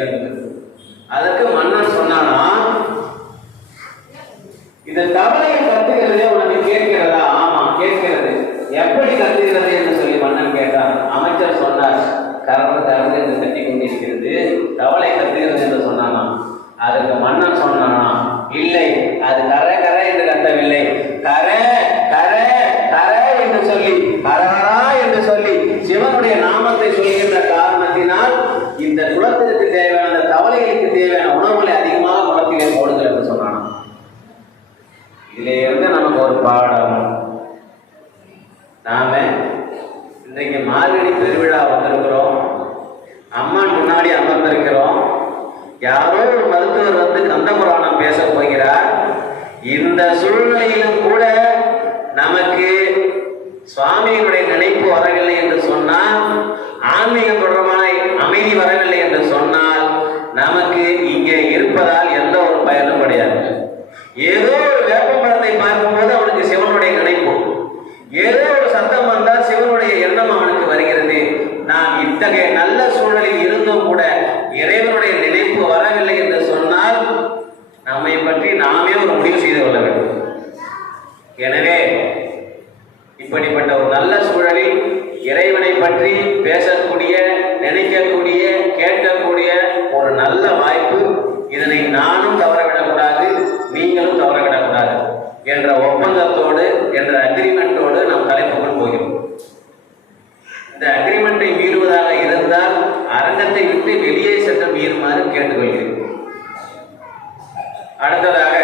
வேண்டும். அதற்கு மன்னன் சொன்னானா, இந்த தவளையை கத்துகிறதே உனக்கு கேட்கிறதா? ஆமா கேட்கிறது. எப்படி கத்துகிறது என்று சொல்லி மன்னன் கேட்டான். அமைச்சர் சொன்னார், கரந்து கரந்து என்று கட்டி கொண்டிருக்கிறது, தவளை கத்துகிறது என்று சொன்னானா. அதுக்கு மன்னன் சொன்னானா, இல்லை, அது கர கர என்று கத்தவில்லை, கர கர கர என்று சொல்லி கரகரா என்று சொல்லி சிவனுடைய நாமத்தை சொல்கின்ற காரணத்தினால் இந்த குலத்திற்கு தேவையான தவளைகளுக்கு தேவையான உணவுகளை அதிகமாக குலத்திலே போடுங்கள் என்று சொன்னானா. இதிலே இருந்து நமக்கு ஒரு பாடம். நாம இன்றைக்கு மார்கழி பெருவிழா வந்திருக்கிறோம், அம்மன் முன்னாடி அமர்ந்திருக்கிறோம். யாரோ ஒரு மருத்துவர் வந்து கந்த புராணம் பேச போகிறார். இந்த சூழ்நிலையிலும் கூட நமக்கு சுவாமியினுடைய நினைப்பு வரவில்லை என்று சொன்னால், ஆன்மீக தொடர்பான அமைதி வரவில்லை என்று சொன்னால், நமக்கு இங்கே இருப்பதால் எந்த ஒரு பயனும் கிடையாது. ஏதோ ஒரு வேப்பமரத்தை பார்க்கும்போது அவனுக்கு சிவனுடைய நினைப்பு, ஏதோ ஒரு சத்தம் வந்தால் சிவனுடைய எண்ணம் அவனுக்கு வருகிறது. நாம் இத்தகைய நல்ல சூழலில் இருந்தும் கூட இறைவனுடைய நினைப்பு வரவில்லை என்று சொன்னால் நம்மை பற்றி நாமே ஒரு முடிவு செய்து கொள்ள வேண்டும். எனவே இப்படிப்பட்ட ஒரு நல்ல சூழலில் இறைவனை பற்றி பேசக்கூடிய, நினைக்கக்கூடிய, கேட்கக்கூடிய ஒரு நல்ல வாய்ப்பு. இதனை நானும் தவறவிடக்கூடாது, நீங்களும் தவறவிடக்கூடாது என்ற ஒப்பந்தத்தோடு, என்ற அக்ரிமெண்டோடு நாம் தலைப்புக்குள் போகிறோம். இந்த அக்ரிமெண்டை மீறுவதாக இருந்தால் அரங்கத்தை விட்டு வெளியே சென்று மீறுமாறு கேட்டுக்கொள்கிறேன். அடுத்ததாக